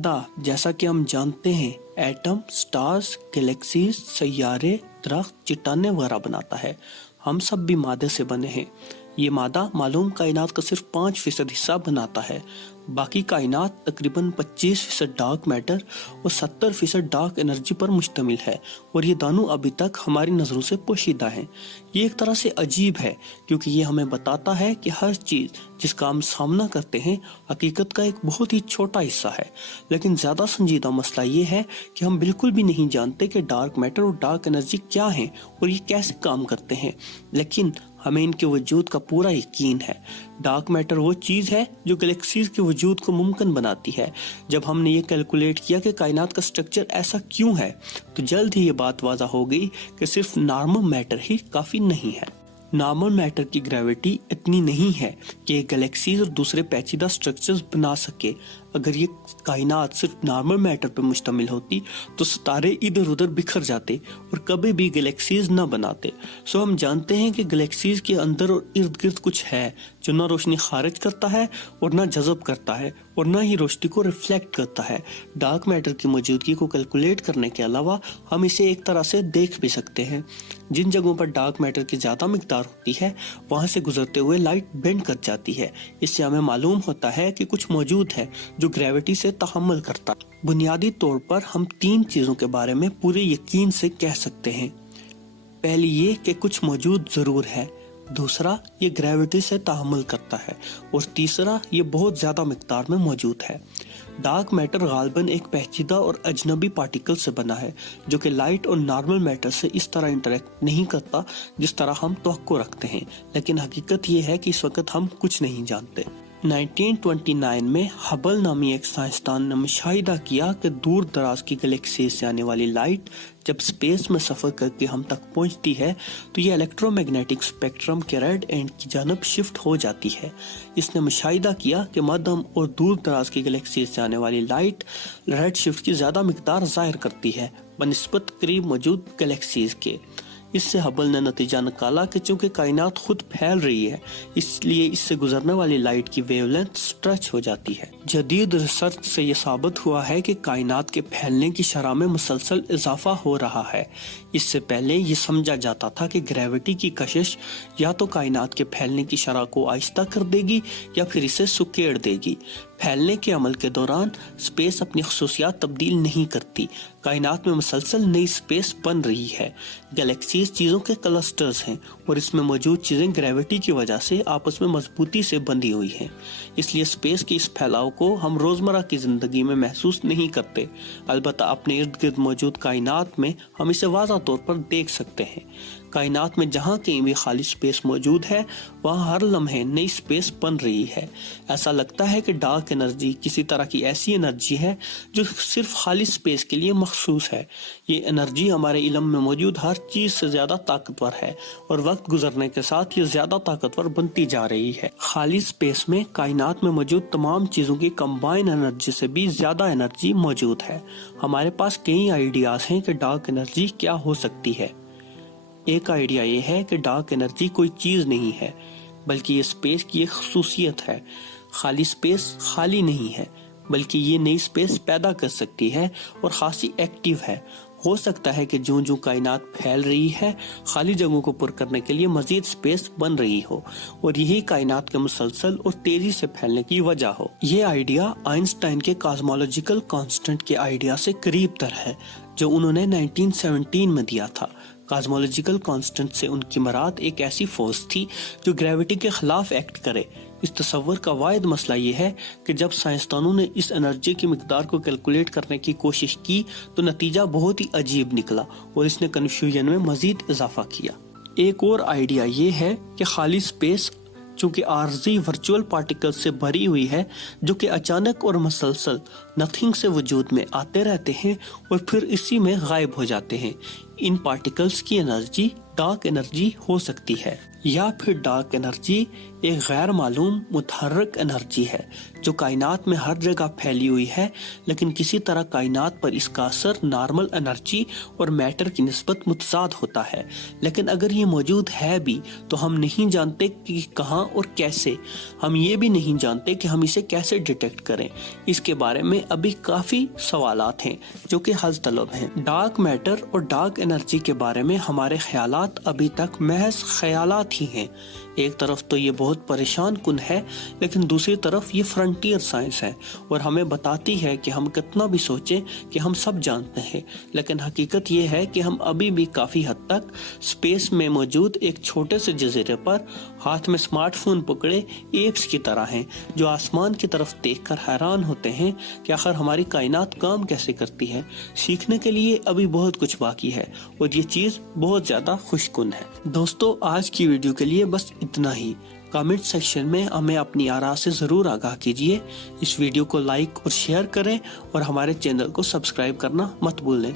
मादा, जैसा कि हम जानते हैं, एटम, स्टार्स, गैलेक्सीज, सैयारे, दरख्त, चट्टानें वगैरह बनाता है। हम सब भी मादे से बने हैं। ये मादा मालूम कायनात का सिर्फ 5% हिस्सा बनाता है। बाकी कायनात तकरीबन 25% डार्क मैटर और 70% डार्क एनर्जी पर मुश्तमिल है, और ये दोनों अभी तक हमारी नज़रों से पोशीदा हैं। ये एक तरह से अजीब है, क्योंकि ये हमें बताता है कि हर चीज़ जिसका हम सामना करते हैं हकीकत का एक बहुत ही छोटा हिस्सा है। लेकिन ज़्यादा संजीदा मसला ये है कि हम बिल्कुल भी नहीं जानते कि डार्क मैटर और डार्क एनर्जी क्या हैं और ये कैसे काम करते हैं, लेकिन हमें इनके वजूद का पूरा यकीन है। डार्क मैटर वो चीज़ है जो गैलेक्सीज के वजूद को मुमकिन बनाती है। जब हमने ये कैलकुलेट किया कि कायनात का स्ट्रक्चर ऐसा क्यों है, तो जल्द ही ये बात वाज़ा हो गई कि सिर्फ नॉर्मल मैटर ही काफ़ी नहीं है। नॉर्मल मैटर की ग्रेविटी इतनी नहीं है कि ये गैलेक्सीज और दूसरे पेचीदा स्ट्रक्चर्स बना सके। अगर ये कायनात सिर्फ नॉर्मल मैटर पर मुश्तमिल होती तो सितारे इधर उधर बिखर जाते और कभी भी गैलेक्सीज न बनाते। सो हम जानते हैं कि गैलेक्सीज के अंदर और इर्द गिर्द कुछ है जो न रोशनी खारिज करता है और न जज़ब करता है और न ही रोशनी को रिफ्लेक्ट करता है। डार्क मैटर की मौजूदगी को कैलकुलेट करने के अलावा हम इसे एक तरह से देख भी सकते हैं। जिन जगहों पर डार्क मैटर की ज़्यादा मिकदार होती है वहाँ से गुजरते हुए लाइट बेंड कर जाती है। इससे हमें मालूम होता है कि कुछ मौजूद है जो ग्रेविटी से तहम्मुल करता है। बुनियादी तौर पर हम 3 चीज़ों के बारे में पूरे यकीन से कह सकते हैं। पहली ये कि कुछ मौजूद ज़रूर है, दूसरा ये ग्रेविटी से तहम्मुल करता है, और तीसरा ये बहुत ज़्यादा मिकदार में मौजूद है। डार्क मैटर गालिबन एक पेचीदा और अजनबी पार्टिकल से बना है जो कि लाइट और नॉर्मल मैटर से इस तरह इंटरेक्ट नहीं करता जिस तरह हम तवक्को रखते हैं। लेकिन हकीकत ये है कि इस वक्त हम कुछ नहीं जानते। 1929 में हबल नामी एक साइंसदान ने मुशाहिदा किया कि दूर दराज की गैलेक्सी से आने वाली लाइट जब स्पेस में सफ़र करके हम तक पहुंचती है तो ये इलेक्ट्रोमैग्नेटिक स्पेक्ट्रम के रेड एंड की जानब शिफ्ट हो जाती है। इसने मुशाहिदा किया कि मध्यम और दूर दराज की गैलेक्सी से आने वाली लाइट रेड शिफ्ट की ज़्यादा मिकदार ज़ाहिर करती है बनिस्बत करीब मौजूद गैलेक्सीज के। इससे हबल ने नतीजा निकाला कि चूंकि कायनात खुद फैल रही है, इसलिए इससे गुजरने वाली लाइट की वेवलेंथ स्ट्रेच हो जाती है। जदीद रिसर्च से यह साबित हुआ है कि कायनात के फैलने की शरह में मुसलसल इजाफा हो रहा है। इससे पहले ये समझा जाता था कि ग्रेविटी की कशिश या तो कायनात के फैलने की शरह को आहिस्ता कर देगी या फिर इसे सुकेड़ देगी। फैलने के अमल के दौरान स्पेस अपनी खसूसियात तब्दील नहीं करती। कायनात में मुसलसल नई स्पेस बन रही है। गैलेक्सीज चीज़ों के क्लस्टर्स हैं और इसमें मौजूद चीज़ें ग्रेविटी की वजह से आपस में मजबूती से बंधी हुई हैं। इसलिए स्पेस के इस फैलाव को हम रोज़मर्रा की ज़िंदगी में महसूस नहीं करते। अलबत्ता अपने इर्द गिर्द मौजूद कायनात में हम इसे वाज़ा तौर पर देख सकते हैं। कायनात में जहाँ कहीं भी खाली स्पेस मौजूद है वहाँ हर लम्हे नई स्पेस बन रही है। ऐसा लगता है कि डार्क एनर्जी किसी तरह की ऐसी एनर्जी है जो सिर्फ खाली स्पेस के लिए मखसूस है। ये एनर्जी हमारे इल्म में मौजूद हर चीज़ से ज़्यादा ताकतवर है और वक्त गुजरने के साथ ये ज़्यादा ताकतवर बनती जा रही है। खाली स्पेस में कायनात में मौजूद तमाम चीज़ों की कंबाइन एनर्जी से भी ज़्यादा एनर्जी मौजूद है। हमारे पास कई आइडियाज़ हैं कि डार्क एनर्जी क्या हो सकती है। एक आइडिया ये है कि डार्क एनर्जी कोई चीज़ नहीं है, बल्कि ये स्पेस की एक खसूसियत है। खाली स्पेस खाली नहीं है, बल्कि ये नई स्पेस पैदा कर सकती है और खासी एक्टिव है। हो सकता है कि जो जो कायनात फैल रही है खाली जगहों को पुर करने के लिए मजीद स्पेस बन रही हो और यही कायनात के मुसलसल और तेजी से फैलने की वजह हो। ये आइडिया आइंस्टाइन के कॉस्मोलॉजिकल कांस्टेंट के आइडिया से करीब तर है जो उन्होंने 1917 में दिया था। कॉस्मोलॉजिकल कांस्टेंट से उनकी मुराद एक ऐसी फोर्स थी जो ग्रेविटी के खिलाफ एक्ट करे। इस तस्वर का वाहिद मसला ये है कि जब साइंसदानों ने इस एनर्जी की मिकदार को कैलकुलेट करने की कोशिश की तो नतीजा बहुत ही अजीब निकला और इसने कन्फ्यूजन में मजीद इजाफा किया। एक और आइडिया ये है कि खाली स्पेस चूंकि आर्जी वर्चुअल पार्टिकल से भरी हुई है जो कि अचानक और मुसलसल नथिंग से वजूद में आते रहते हैं और फिर इसी में गायब हो जाते हैं। ان पार्टिकल्स की एनर्जी डार्क एनर्जी हो सकती है, या फिर डार्क एनर्जी एक गैर मालूम मुतहर्रिक एनर्जी है जो कायनात में हर जगह फैली हुई है, लेकिन किसी तरह कायनात पर इसका असर नॉर्मल एनर्जी और मैटर की निस्बत मुतजाद होता है। लेकिन अगर ये मौजूद है भी तो हम नहीं जानते कि कहाँ और कैसे। हम ये भी नहीं जानते कि हम इसे कैसे डिटेक्ट करें। इसके बारे में अभी काफ़ी सवालात हैं जो कि हल तलब हैं। डार्क मैटर और डार्क एनर्जी के बारे में हमारे ख्यालात अभी तक महज ख्यालात ही हैं। एक तरफ तो ये बहुत परेशान कुन है, लेकिन दूसरी तरफ ये फ्रंटियर साइंस है और हमें बताती है कि हम कितना भी सोचें कि हम सब जानते हैं, लेकिन हकीकत ये है कि हम अभी भी काफ़ी हद तक स्पेस में मौजूद एक छोटे से जजीरे पर हाथ में स्मार्टफोन पकड़े एप्स की तरह हैं जो आसमान की तरफ देखकर हैरान होते हैं कि आखिर हमारी कायनात काम कैसे करती है। सीखने के लिए अभी बहुत कुछ बाकी है और ये चीज़ बहुत ज़्यादा खुशकुन है। दोस्तों, आज की वीडियो के लिए बस इतना ही। कमेंट सेक्शन में हमें अपनी आरा से ज़रूर आगाह कीजिए। इस वीडियो को लाइक और शेयर करें और हमारे चैनल को सब्सक्राइब करना मत भूलें।